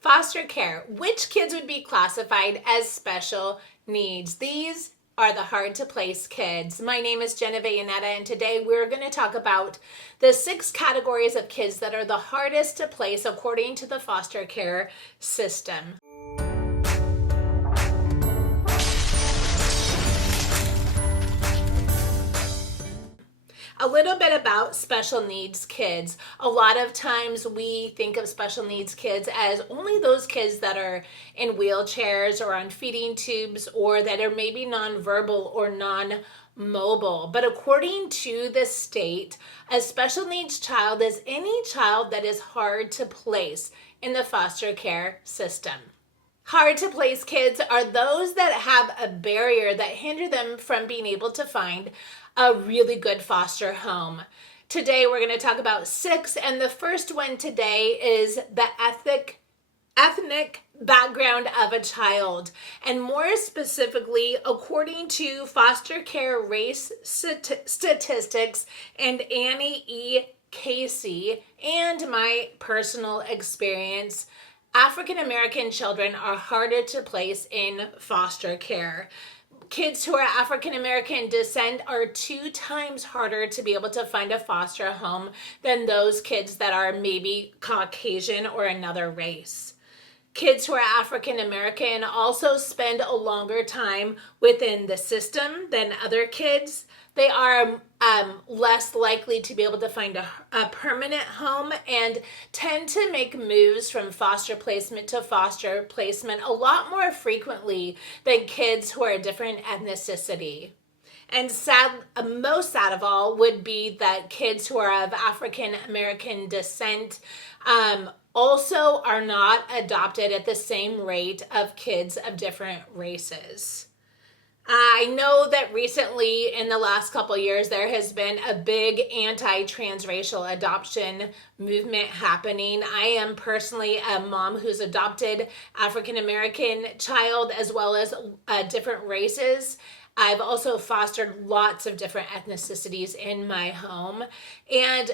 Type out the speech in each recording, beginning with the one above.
Foster care. Which kids would be classified as special needs? These are the hard to place kids. My name is Genevieve Yanetta, and today we're going to talk about the 6 categories of kids that are the hardest to place according to the foster care system. A little bit about special needs kids. A lot of times we think of special needs kids as only those kids that are in wheelchairs or on feeding tubes or that are maybe nonverbal or non-mobile. But according to the state, a special needs child is any child that is hard to place in the foster care system. Hard to place kids are those that have a barrier that hinder them from being able to find a really good foster home. Today we're going to talk about 6, and the first one today is the ethnic background of a child, and more specifically according to foster care race statistics and Annie E. Casey and my personal experience. African American children are harder to place in foster care. Kids who are African American descent are 2 times harder to be able to find a foster home than those kids that are maybe Caucasian or another race. Kids who are African American also spend a longer time within the system than other kids. They are less likely to be able to find a permanent home and tend to make moves from foster placement to foster placement a lot more frequently than kids who are a different ethnicity. And most sad of all would be that kids who are of African American descent also are not adopted at the same rate of kids of different races. I know that recently in the last couple of years there has been a big anti-transracial adoption movement happening. I am personally a mom who's adopted African American child as well as different races. I've also fostered lots of different ethnicities in my home, and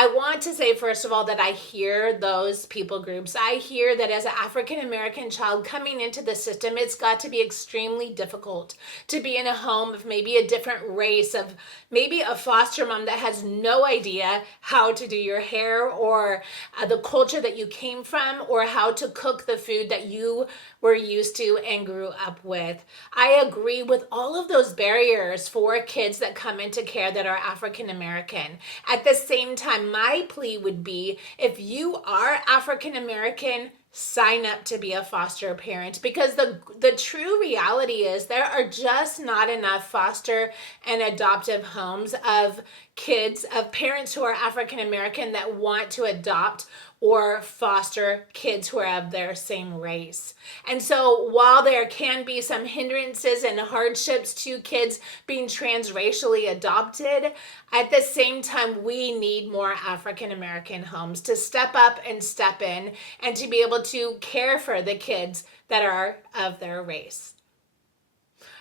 I want to say, first of all, that I hear those people groups. I hear that as an African American child coming into the system, it's got to be extremely difficult to be in a home of maybe a different race, of maybe a foster mom that has no idea how to do your hair or the culture that you came from or how to cook the food that you were used to and grew up with. I agree with all of those barriers for kids that come into care that are African American. At the same time, my plea would be, if you are African American, sign up to be a foster parent, because the true reality is there are just not enough foster and adoptive homes of kids, of parents who are African American that want to adopt or foster kids who are of their same race. And so while there can be some hindrances and hardships to kids being transracially adopted, at the same time, we need more African American homes to step up and step in and to be able to care for the kids that are of their race.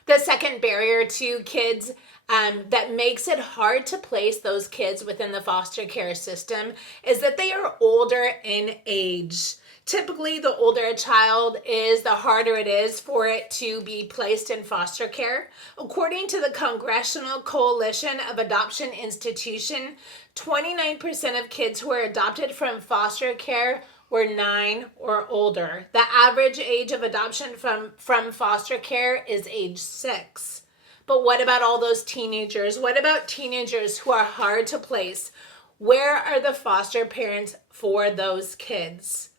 The second barrier to kids that makes it hard to place those kids within the foster care system is that they are older in age. Typically, the older a child is, the harder it is for it to be placed in foster care. According to the Congressional Coalition of Adoption Institution, 29% of kids who were adopted from foster care were 9 or older. The average age of adoption from foster care is age 6. But what about all those teenagers? What about teenagers who are hard to place? Where are the foster parents for those kids?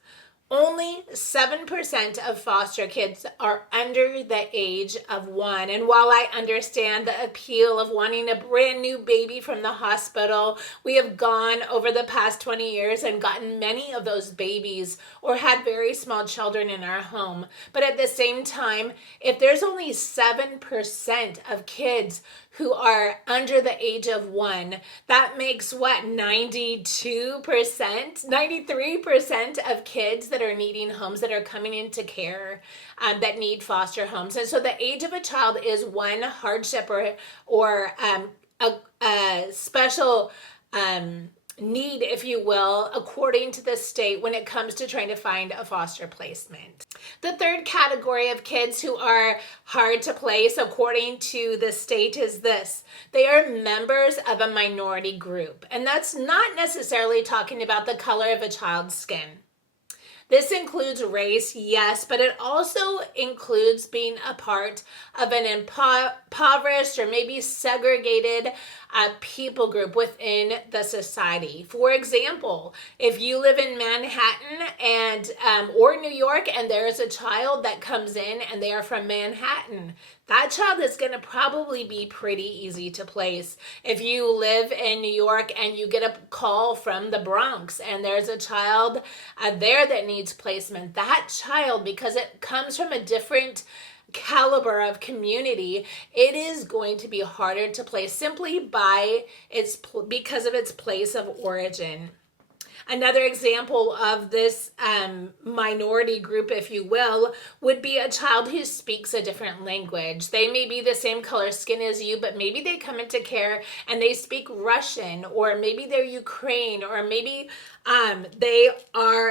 Only 7% of foster kids are under the age of 1. And while I understand the appeal of wanting a brand new baby from the hospital, we have gone over the past 20 years and gotten many of those babies or had very small children in our home. But at the same time, if there's only 7% of kids who are under the age of 1, that makes what, 92%, 93% of kids that are needing homes, that are coming into care, that need foster homes. And so the age of a child is one hardship or a special need, if you will, according to the state when it comes to trying to find a foster placement. The third category of kids who are hard to place according to the state is this. They are members of a minority group. And that's not necessarily talking about the color of a child's skin. This includes race, yes, but it also includes being a part of an impoverished or maybe segregated people group within the society. For example, if you live in Manhattan and or New York and there is a child that comes in and they are from Manhattan, that child is going to probably be pretty easy to place. If you live in New York and you get a call from the Bronx and there's a child there that needs placement, that child, because it comes from a different caliber of community, it is going to be harder to place simply because of its place of origin. Another example of this minority group, if you will, would be a child who speaks a different language. They may be the same color skin as you, but maybe they come into care and they speak Russian, or maybe they're Ukraine, or maybe they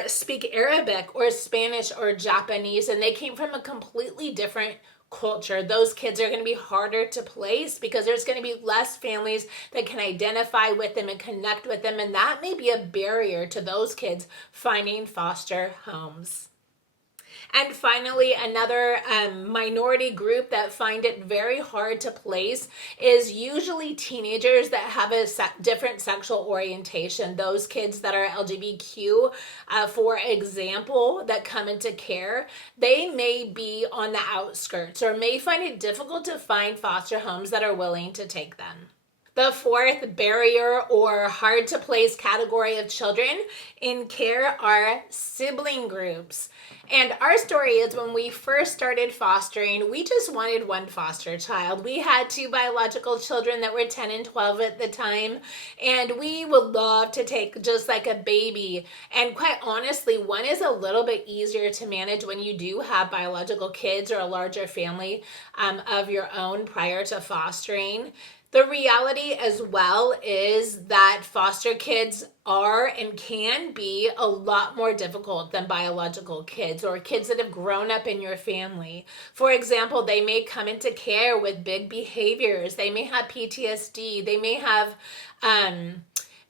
speak Arabic or Spanish or Japanese, and they came from a completely different culture. Those kids are going to be harder to place because there's going to be less families that can identify with them and connect with them, and that may be a barrier to those kids finding foster homes. And finally, another minority group that find it very hard to place is usually teenagers that have a different sexual orientation. Those kids that are LGBTQ, for example, that come into care, they may be on the outskirts or may find it difficult to find foster homes that are willing to take them. The fourth barrier or hard to place category of children in care are sibling groups. And our story is when we first started fostering, we just wanted one foster child. We had two biological children that were 10 and 12 at the time, and we would love to take just like a baby. And quite honestly, one is a little bit easier to manage when you do have biological kids or a larger family of your own prior to fostering. The reality as well is that foster kids are and can be a lot more difficult than biological kids or kids that have grown up in your family. For example, they may come into care with big behaviors. They may have PTSD. They may have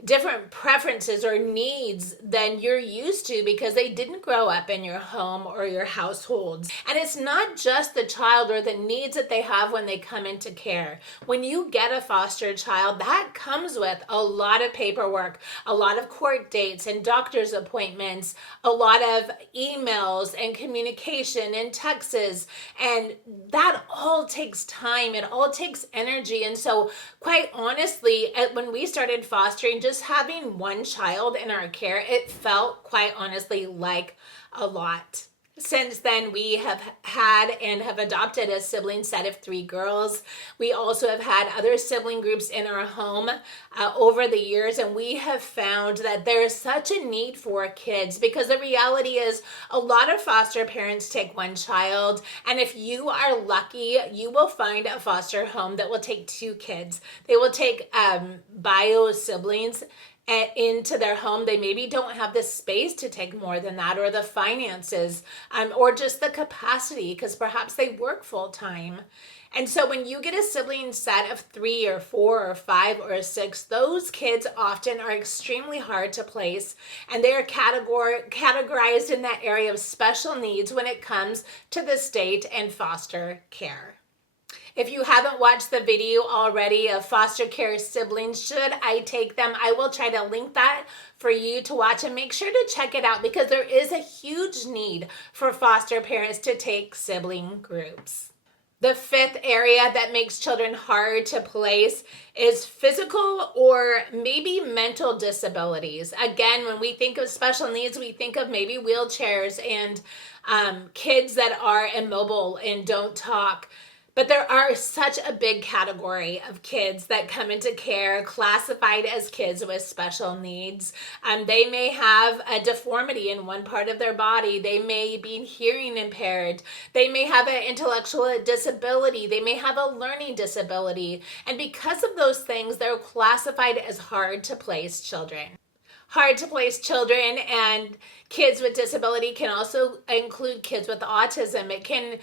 different preferences or needs than you're used to because they didn't grow up in your home or your households. And it's not just the child or the needs that they have when they come into care. When you get a foster child, that comes with a lot of paperwork, a lot of court dates and doctor's appointments, a lot of emails and communication and texts, and that all takes time. It all takes energy. And so quite honestly, when we started fostering, just having one child in our care, it felt quite honestly like a lot. Since then, we have had and have adopted a sibling set of 3 girls. We also have had other sibling groups in our home over the years, and we have found that there is such a need for kids because the reality is a lot of foster parents take one child, and if you are lucky, you will find a foster home that will take 2 kids. They will take bio siblings into their home. They maybe don't have the space to take more than that, or the finances, or just the capacity, because perhaps they work full time. And so when you get a sibling set of 3 or 4 or 5 or 6, those kids often are extremely hard to place, and they are categorized in that area of special needs when it comes to the state and foster care. If you haven't watched the video already of foster care siblings, should I take them? I will try to link that for you to watch, and make sure to check it out because there is a huge need for foster parents to take sibling groups. The 5th area that makes children hard to place is physical or maybe mental disabilities. Again, when we think of special needs, we think of maybe wheelchairs and kids that are immobile and don't talk. But there are such a big category of kids that come into care classified as kids with special needs. They may have a deformity in one part of their body. They may be hearing impaired. They may have an intellectual disability. They may have a learning disability. And because of those things, they're classified as hard to place children. hard to place children and kids with disability can also include kids with autism. It can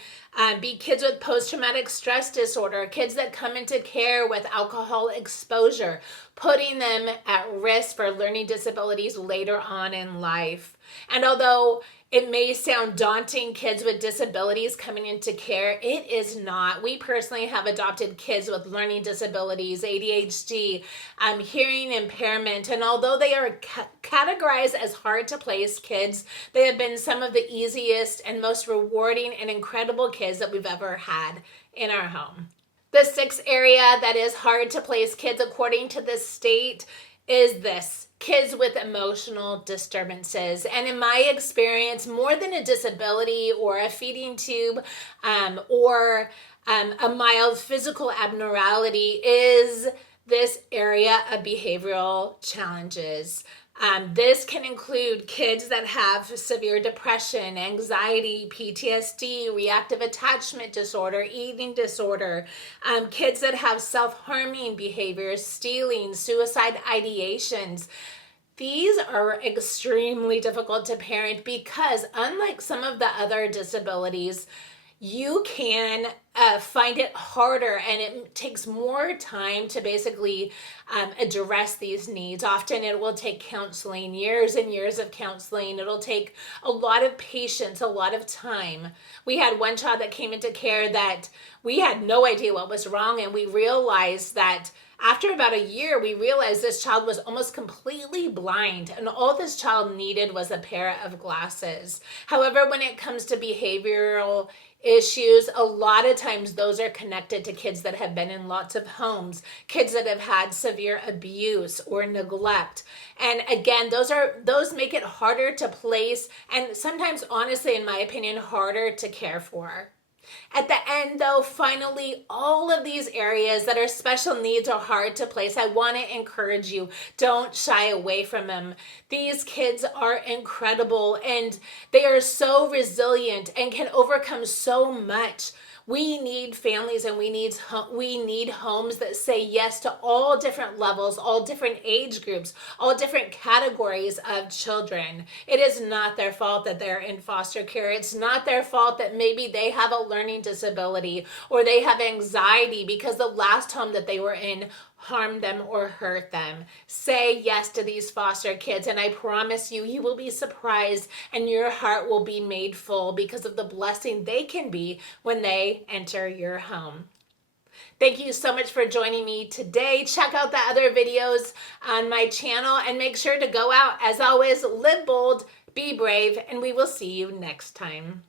be kids with post-traumatic stress disorder, kids that come into care with alcohol exposure, putting them at risk for learning disabilities later on in life. And although it may sound daunting, kids with disabilities coming into care, it is not. We personally have adopted kids with learning disabilities, ADHD, hearing impairment, and although they are categorized as hard to place kids, they have been some of the easiest and most rewarding and incredible kids that we've ever had in our home. The sixth area that is hard to place kids, according to the state, is this: kids with emotional disturbances. And in my experience, more than a disability or a feeding tube or a mild physical abnormality is this area of behavioral challenges. This can include kids that have severe depression, anxiety, PTSD, reactive attachment disorder, eating disorder, kids that have self-harming behaviors, stealing, suicide ideations. These are extremely difficult to parent because, unlike some of the other disabilities, you can find it harder and it takes more time to basically address these needs. Often it will take counseling, years and years of counseling. It'll take a lot of patience, a lot of time. We had one child that came into care that we had no idea what was wrong, and we realized that after about a year, we realized this child was almost completely blind, and all this child needed was a pair of glasses. However, when it comes to behavioral issues, a lot of times those are connected to kids that have been in lots of homes, kids that have had severe abuse or neglect. And again, those make it harder to place, and sometimes, honestly, in my opinion, harder to care for. At the end, though, finally, all of these areas that are special needs are hard to place. I want to encourage you, don't shy away from them. These kids are incredible, and they are so resilient and can overcome so much. We need families, and we need homes that say yes to all different levels, all different age groups, all different categories of children. It is not their fault that they're in foster care. It's not their fault that maybe they have a learning disability or they have anxiety because the last home that they were in harm them or hurt them. Say yes to these foster kids, and I promise you, you will be surprised and your heart will be made full because of the blessing they can be when they enter your home. Thank you so much for joining me today. Check out the other videos on my channel and make sure to go out. As always, live bold, be brave, and we will see you next time.